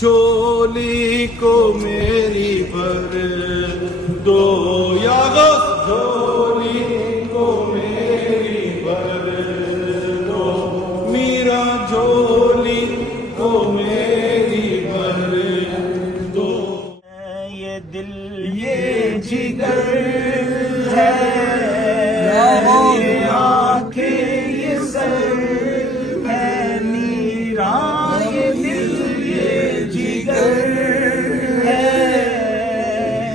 جھولی کو میری بھر دو یا غوث، جھولی کو میری بھر دو میرا، جھولی کو میری بھر دو۔ یہ دل یہ جگر ہے، یہ آنکھیں یہ سر ہے نیران، یہ دل یہ جگر ہے،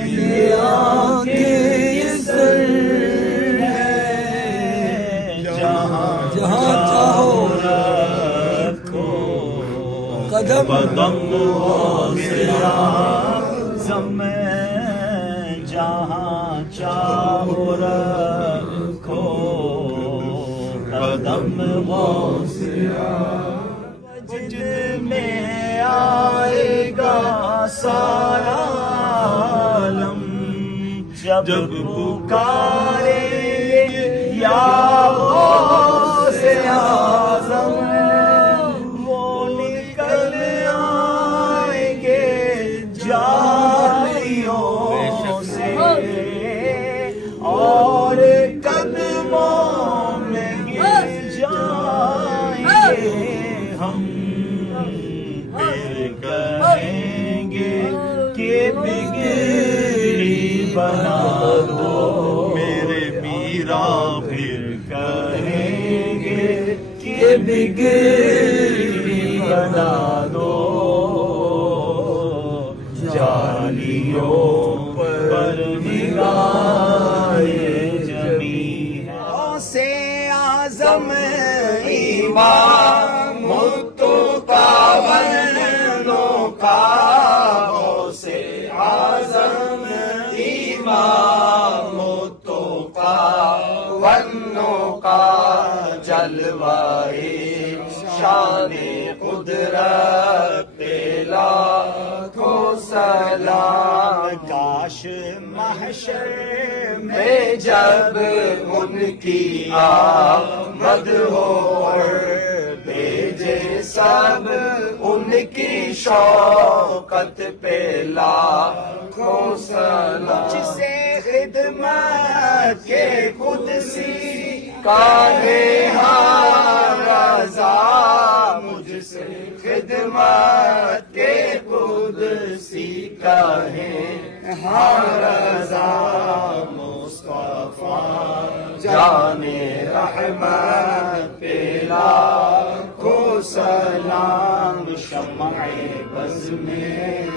یہ آنکھیں یہ سر ہے، جہاں جہاں چاہو رکھو قدم زم، جہاں چاہو رکھو قدم غوثیہ، وجد میں آئے گا سارا عالم جب پکارے یا غوث اعظم، وہ نکل آئیں گے جالیوں سے اور قدموں میں گر جائیں گے ہم، پھر کہیں گے کہ بگڑی بنا دو میرے میرا، پھر کہیں گے کہ بگڑی بنا دو، جالیوں پر نگاہ جمی ہے۔ غوث اعظم امام متقی ونوں کا، غوث اعظم امام متقی ونوں کا، جلوائے شان قدرت پہ لاکھوں سلام، کاش محشر میں جب ان کی آمد ہو اور بھیجے سب ان کی شوقت پہ لاکھوں سلام، مجھ سے خدمت کے قدسی کا ہے ہر رضا، مجھ سے خدمت کے قدسی کا ہے ہر رضا، مصطفیٰ جان رحمت پہ لاکھوں سلام، شمع بز میں